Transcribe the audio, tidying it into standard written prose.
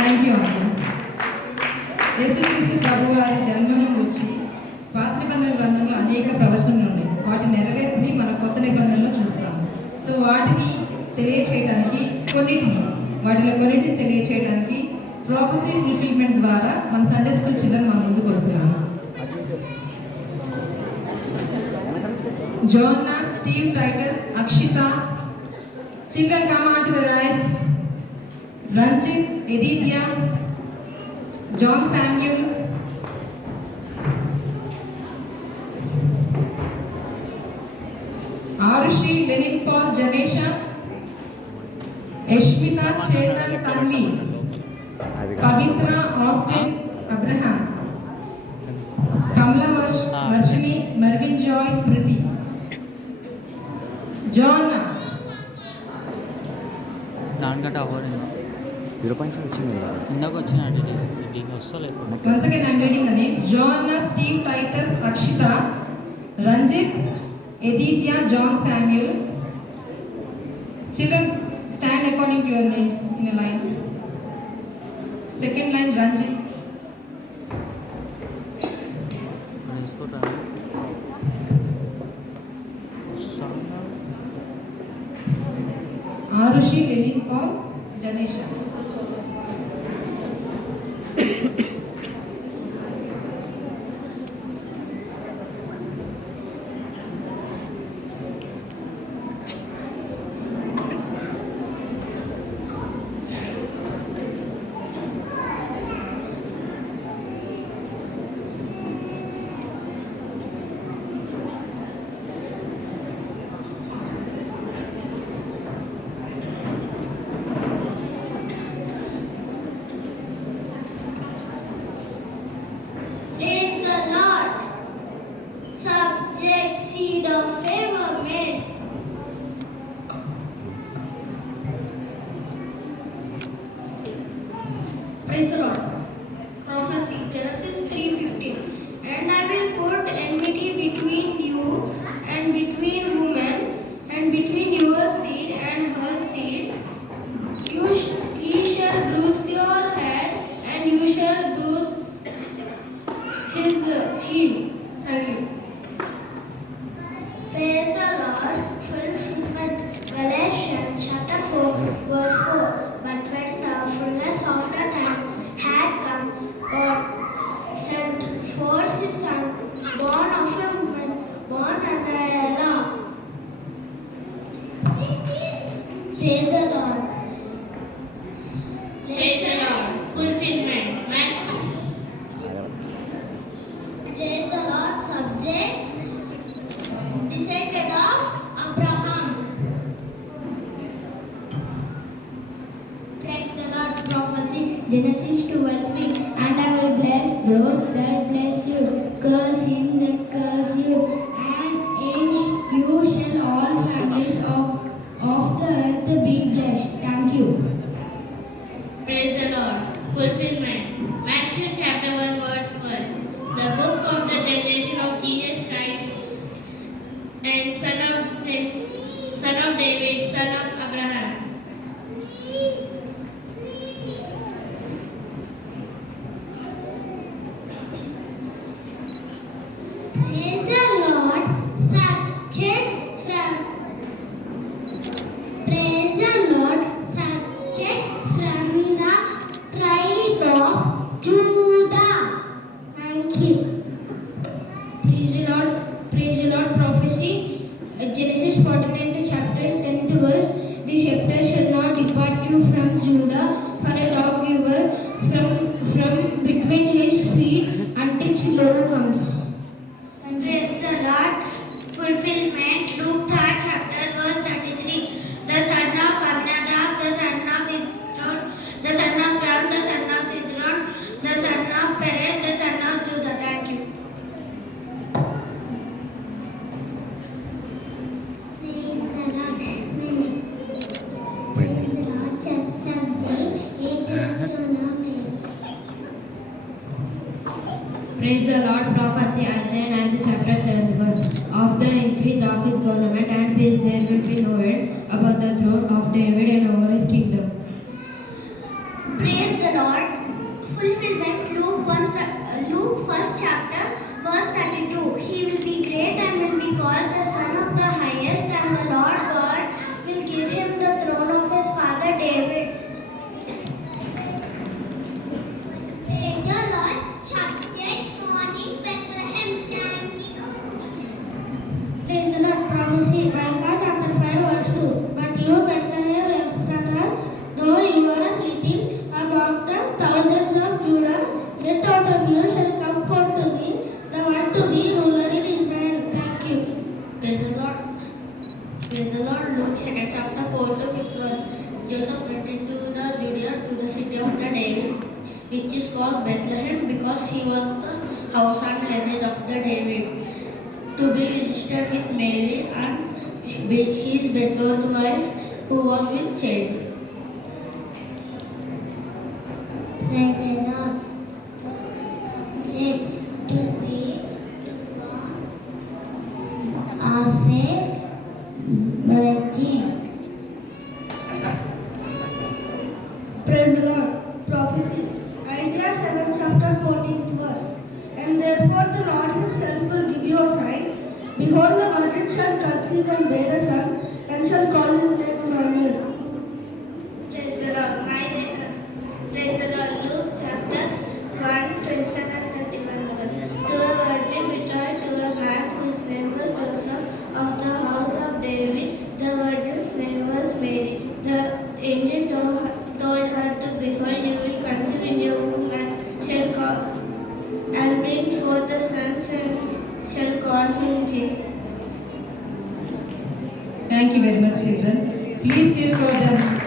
Thank you అండి. యేసుక్రీస్తు ప్రభు వారి జన్మను గురించి పాత నిబంధన గ్రంథంలో అనేక ప్రవచనలు ఉన్నాయి. వాటి నెరవేర్పుని మన కొత్త నిబంధనలో చూస్తాము. సో వాటిని తెలియచేయడానికి కొన్నిటిని తెలియచేయడానికి ప్రాఫెసీ ఫుల్ఫిల్మెంట్ ద్వారా మన సండే స్కూల్ చిల్డ్రన్ మన ముందుకు వస్తున్నాము. Jonna, Steve, Titus, Akshita, children come on to the rise. Ranjit, Edithia, John Samuel, Arushi, Lenin Paul, Janesha, Eshmita, Chetan, Tanvi, Pavitra, Austin, Abraham, Kamla Varshini, Marvin Joy, Smriti, John. దానికంటే అవ్వలేదు 0.5 వచ్చింది ఇందాక వచ్చినట్టు దీనికి వస్తలేదు. Once again I am reading the names. John, Steve, Titus, Akshita, Ranjit, Edithia, John Samuel. Children, stand according to your names in a line. Second line, Ranjit. Arushi, Lenin Paul, Janesha. Praise the Lord. Prophecy, Genesis 3:15. And I will put enmity between you and between woman, and between your seed and her seed. He shall bruise your head, and you shall bruise his heel. Thank you. Praise the Lord. Fulfillment. Galatians chapter 4, verse 4. But when the fullness of the time had come, God sent forth His Son, born of a woman, born under a law. Praise the Lord. Praise the Lord. Fulfillment. Praise the Lord. Subject. Descendant of Abraham. Praise the Lord. Prophecy. Genesis 12:3. And I will bless those that bless you, curse him that curse you, and in you shall all families of the earth be blessed. Thank you. Praise the Lord. Fulfillment. Matthew chapter 1 verse 1. The book of the generation of Jesus Christ and son of David, son of Abraham. Praise the Lord. Subject from Praise the Lord. Subject from the tribe of Judah. Thank you. Praise the Lord. Praise the Lord. Prophecy. Genesis 49th chapter 10th verse. The scepter shall not depart you from Judah, for a lawgiver from between his feet until Shiloh comes. Praise the Lord. Fulfillment. Luke 3rd chapter verse 33. The son of Amminadab, the son of Hezron, the son of Ram, the son of Hezron, the son of Perez, the son of Judah. Thank you. Praise the Lord. Praise the Lord. Subject. Praise the Lord. Prophecy, Isaiah 9th chapter 7th verse. Of the increase of his government and peace there will be no end upon the throne of David and over his kingdom. Praise the Lord. Joseph went into the Judea to the city of the David, which is called Bethlehem, because he was the house and lineage of the David, to be registered with Mary and his betrothed wife, who was with child. Praise the Lord. To be of a virgin. Praise the Lord. Prophecy. Isaiah 7 chapter 14th verse. And therefore the Lord himself will give you a sign. Behold, the virgin shall conceive and bear a son, and shall call his name Emmanuel. Praise the Lord. Praise the Lord. Luke chapter 1, 27-31 verse. To a virgin betrothed to a man whose name was Joseph of the house of David, the virgin's name was Mary. The angel told her to behold, you will conceive in your womb and bring forth the son, shall call him Jesus. Thank you very much, children. Please cheer for them.